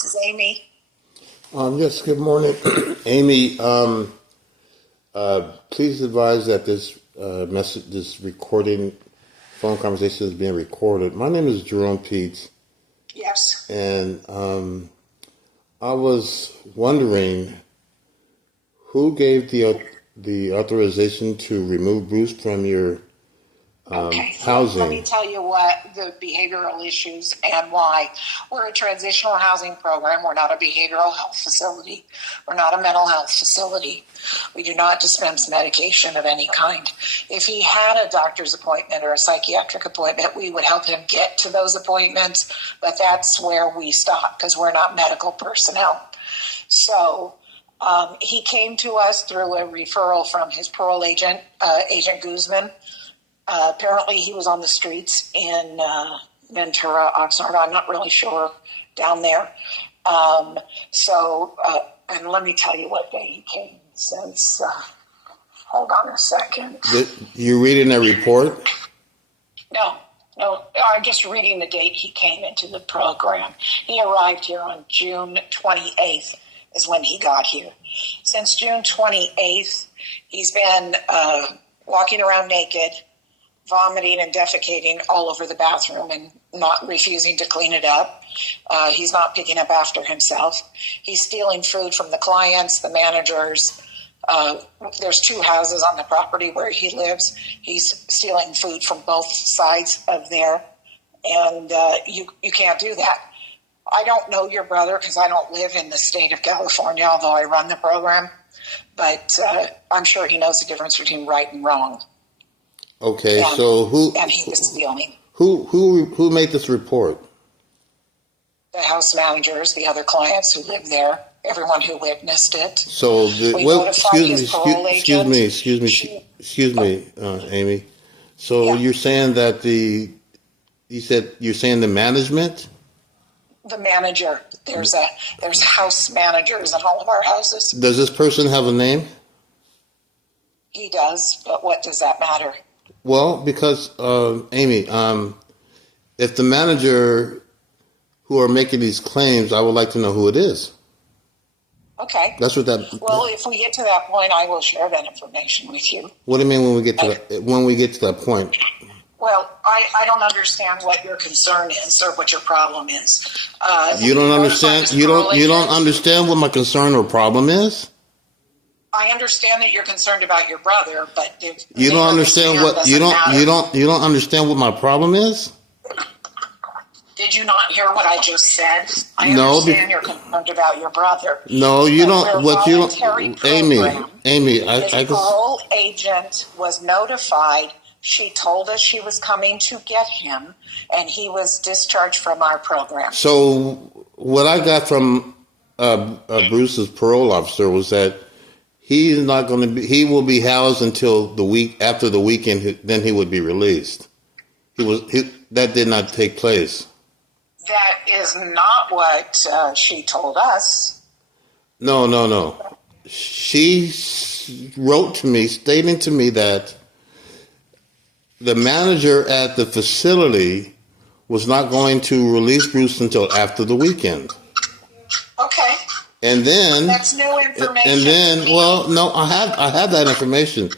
This is Amy. Yes, good morning, Amy. Please advise that this recording, phone conversation is being recorded. My name is Jerome Peets. Yes. And I was wondering who gave the authorization to remove Bruce from your housing. Let me tell you what the behavioral issues and why. We're a transitional housing program. We're not a behavioral health facility. We're not a mental health facility. We do not dispense medication of any kind. If he had a doctor's appointment or a psychiatric appointment, we would help him get to those appointments, but that's where we stop because we're not medical personnel. So he came to us through a referral from his parole agent, Agent Guzman. Apparently he was on the streets in Ventura, Oxnard. I'm not really sure down there. And let me tell you what day he came since. Hold on a second. You reading a report? No, I'm just reading the date he came into the program. He arrived here on June 28th is when he got here. Since June 28th, he's been walking around naked, vomiting and defecating all over the bathroom and not refusing to clean it up. He's not picking up after himself. He's stealing food from the clients, the managers. There's 2 houses on the property where he lives. He's stealing food from both sides of there. And you can't do that. I don't know your brother because I don't live in the state of California, although I run the program. But I'm sure he knows the difference between right and wrong. Okay, so who he was stealing. Who made this report? The house managers, the other clients who live there, everyone who witnessed it. So excuse me, Amy. So you're saying that you're saying the management? The manager. There's house managers in all of our houses. Does this person have a name? He does, but what does that matter? Well, because, Amy, if the manager who are making these claims, I would like to know who it is. Okay. That's what that. Well, if we get to that point, I will share that information with you. What do you mean when we get to that point? Well, I don't understand what your concern is or what your problem is. You don't understand. You don't understand what my concern or problem is. I understand that you're concerned about your brother, but you don't understand what you don't understand what my problem is. Did you not hear what I just said? I understand you're concerned about your brother. No, you don't. What you don't, Amy. His parole agent was notified. She told us she was coming to get him, and he was discharged from our program. So what I got from Bruce's parole officer was that he's not going to be. He will be housed until the week after the weekend. Then he would be released. That did not take place. That is not what she told us. No. She wrote to me, stating to me that the manager at the facility was not going to release Bruce until after the weekend. Okay. And then that's new information. And then, well, no, I have that information.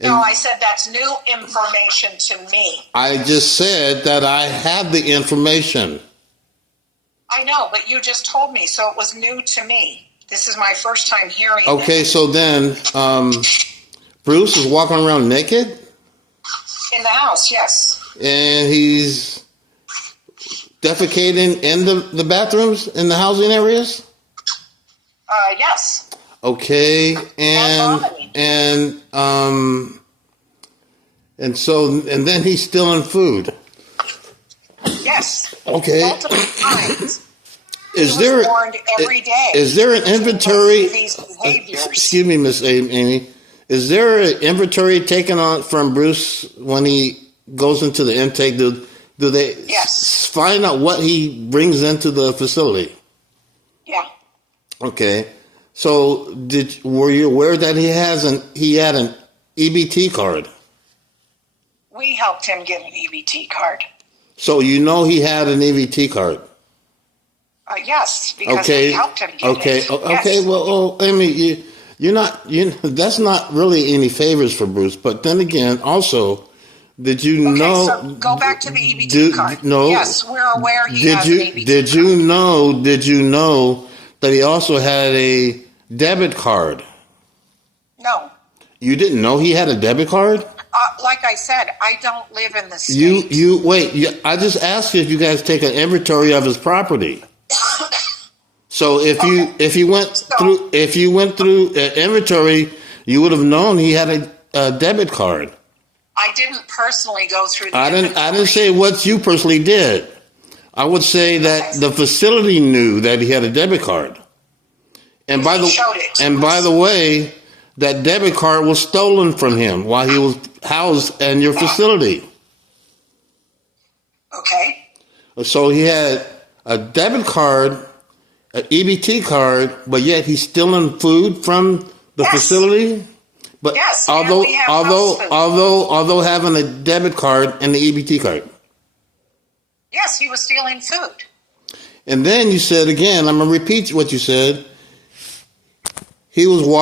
No, I said that's new information to me. I just said that I have the information. I know, but you just told me, so it was new to me. This is my first time hearing it. Okay, so then Bruce is walking around naked? In the house, yes. And he's defecating in the bathrooms in the housing areas? Yes. Okay, and then he's stealing food. Yes. Okay. Multiple times. Is there warned every day? Is there an inventory? These behaviors. Excuse me, Miss Amy. Is there an inventory taken on from Bruce when he goes into the intake? Do they find out what he brings into the facility? Yeah. Okay. So were you aware that he had an EBT card? We helped him get an EBT card. So you know he had an EBT card? Yes, because Okay. we helped him get Okay. it. Okay. Yes. Well, Amy, you're not. That's not really any favors for Bruce. But then again, also, did you Okay, know? so go back to the EBT card. No. Yes, we're aware he Did has an you? EBT Did card. you know? Did you know that he also had a debit card? No. You didn't know he had a debit card? Like I said, I don't live in the state. You wait. I just asked you if you guys take an inventory of his property. So if you went through inventory, you would have known he had a debit card. I didn't personally go through the I inventory. didn't say what you personally did. I would say that the facility knew that he had a debit card. And by He showed it to by us. the way, that debit card was stolen from him while he was housed in your facility. Okay. So he had a debit card, an EBT card, but yet he's stealing food from the Yes. facility. But Yes, and we have house food. although having a debit card and the EBT card. Yes, he was stealing food. And then you said again, I'm gonna repeat what you said. He was walking